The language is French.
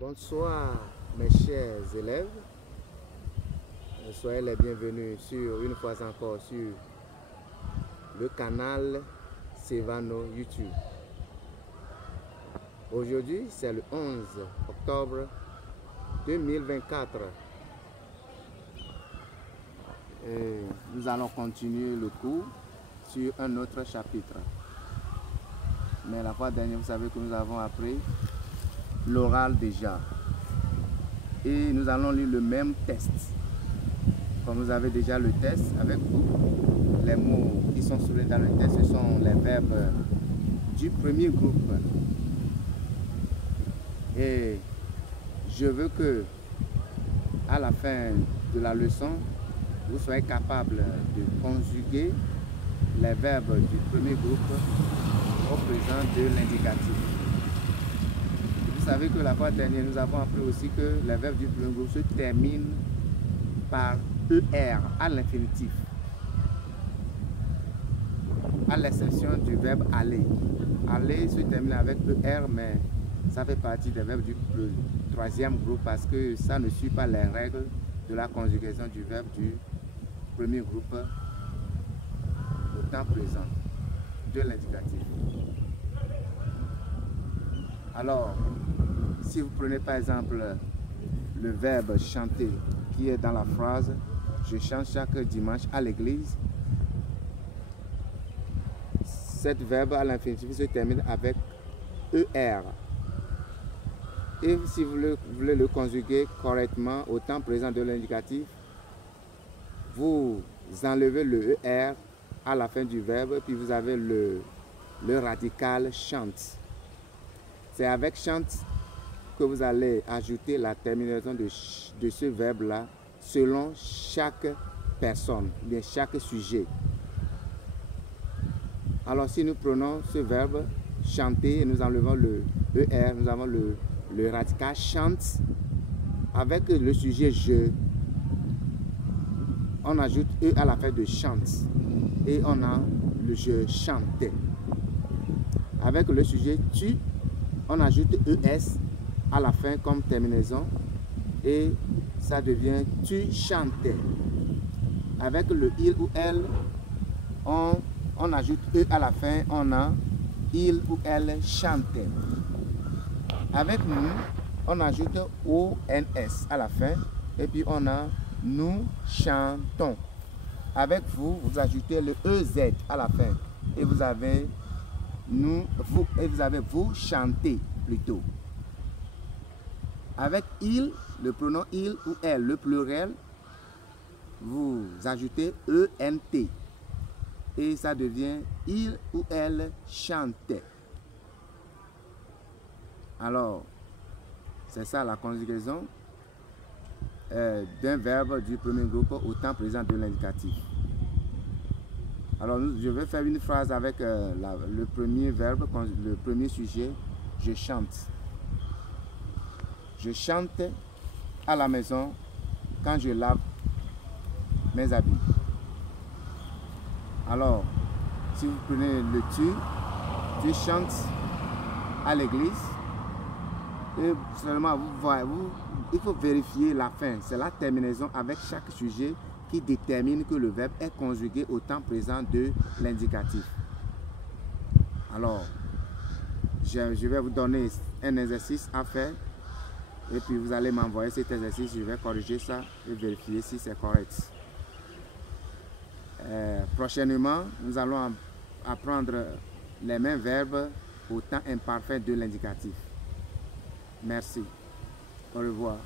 Bonsoir mes chers élèves, soyez les bienvenus une fois encore sur le canal Sevano YouTube. Aujourd'hui c'est le 11 octobre 2024 et nous allons continuer le cours sur un autre chapitre. Mais la fois dernière, vous savez que nous avons appris l'oral déjà. Et nous allons lire le même test. Comme vous avez déjà le test avec vous, les mots qui sont soulevés dans le test, ce sont les verbes du premier groupe. Et je veux que, à la fin de la leçon, vous soyez capable de conjuguer les verbes du premier groupe au présent de l'indicatif. Vous savez que la fois dernière, nous avons appris aussi que les verbes du premier groupe se terminent par ER à l'infinitif, à l'exception du verbe aller. Aller se termine avec ER, mais ça fait partie des verbes du troisième groupe parce que ça ne suit pas les règles de la conjugaison du verbe du premier groupe au temps présent de l'indicatif. Alors, si vous prenez par exemple le verbe chanter qui est dans la phrase « Je chante chaque dimanche à l'église », cet verbe à l'infinitif se termine avec ER. Et si vous voulez le conjuguer correctement au temps présent de l'indicatif, vous enlevez le ER à la fin du verbe, puis vous avez le radical chante. C'est avec chante que vous allez ajouter la terminaison de ce verbe-là selon chaque personne, bien chaque sujet. Alors si nous prenons ce verbe chanter et nous enlevons le ER, nous avons le radical chante avec le sujet je. On ajoute E à la fin de chante et on a le je chantais. Avec le sujet tu, on ajoute ES à la fin comme terminaison et ça devient tu chantais. Avec le il ou elle, on ajoute E à la fin, on a il ou elle chantait. Avec nous, on ajoute ONS à la fin et puis on a nous chantons. Avec vous, vous ajoutez le EZ à la fin et vous avez nous, vous, et vous avez vous chantez plutôt. Avec il, le pronom il ou elle, le pluriel, vous ajoutez ENT et ça devient il ou elle chantait. Alors, c'est ça la conjugaison d'un verbe du premier groupe au temps présent de l'indicatif. Alors, je vais faire une phrase avec le premier verbe, le premier sujet, je chante. Je chante à la maison quand je lave mes habits. Alors, si vous prenez le tu chantes à l'église. Et seulement il faut vérifier la fin. C'est la terminaison avec chaque sujet qui détermine que le verbe est conjugué au temps présent de l'indicatif. Alors, je vais vous donner un exercice à faire et puis vous allez m'envoyer cet exercice. Je vais corriger ça et vérifier si c'est correct. Prochainement, nous allons apprendre les mêmes verbes au temps imparfait de l'indicatif. Merci. Au revoir.